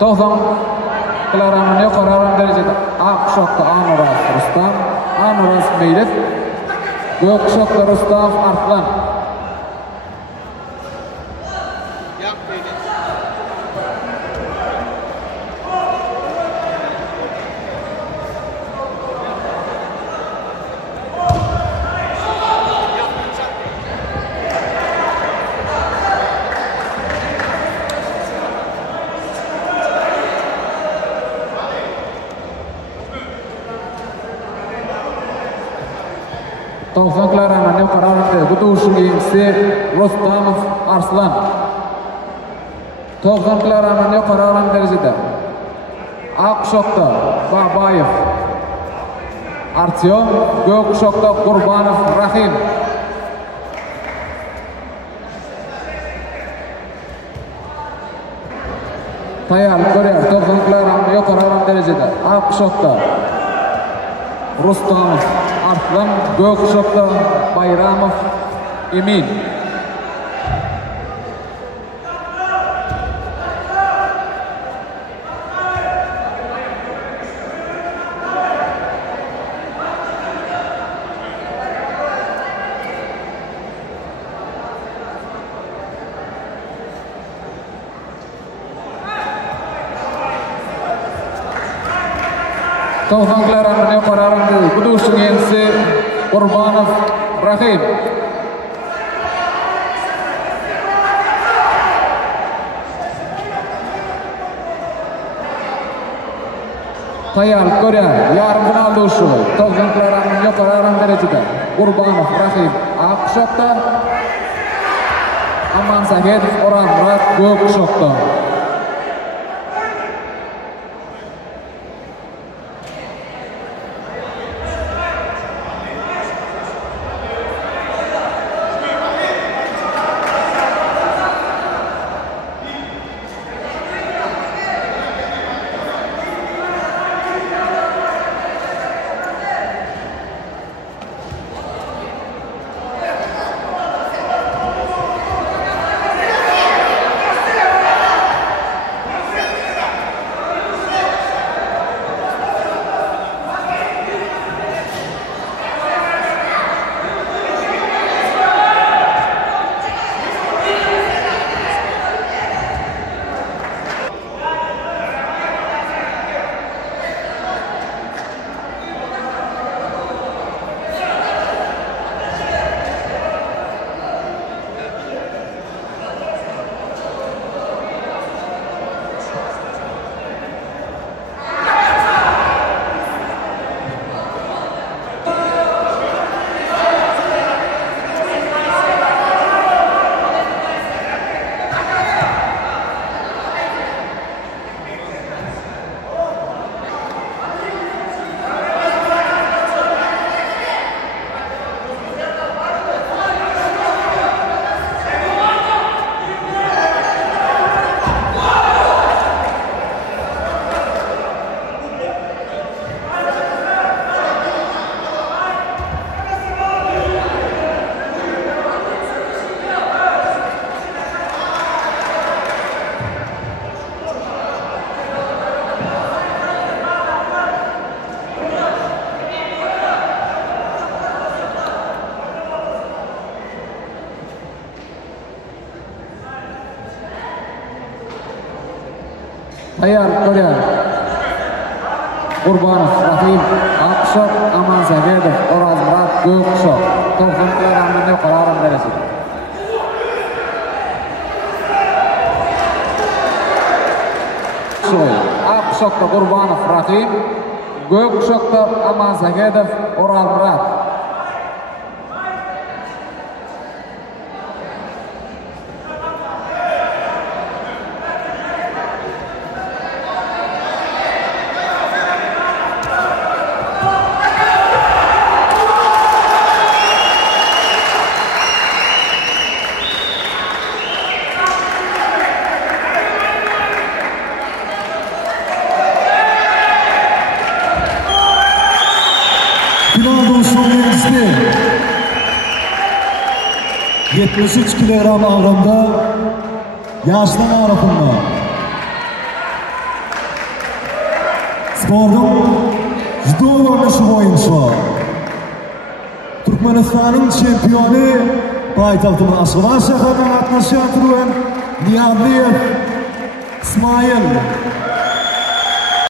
90 kilogramdan yuqori darajada Aqshoqda Anuras Rustam, Anuras Meylit, Gökşokda Rustam Arslan. Tavsiyalarimni qarorida Gudushingiz Rustamov Arslan. Tavsiyalarimni qarorida darajada Aqshoqda Babayev Artyom, Gökşokda Qurbanov Rahim. Tayyor ko'ryapti. Tavsiyalarimni qarorida darajada Aqshoqda Rustamov Arslan, Gökşokda Bayramov Emin. Tavsiyalarimni qarorida Gudushingiz Qurbanov Rahim. Tayyor ko'ryapti. Yarim finalda shu. Tavsiyalarimni qarorida darajada Qurbanov Rahim Aqshoqda, Amansagedov O'ramrat Gökşokda. Tayyor ko'ryapti. Qurbanov Rahim Aqshoq, Amansagedov O'ramrat Gökşok. Tavsiyalarimni qarorida darajada Aqshoqda Qurbanov Rahim, Gökşokda Amansagedov O'ramrat. Finalda usulümüzde 73 kilogram ağırlığında yaşlar arasında Sportning judo o'rnashi bo'yicha Turkmanistonning chempioni poytaxtimiz Ashxobod shahrida qatnashgan Niyazliyev Ismoil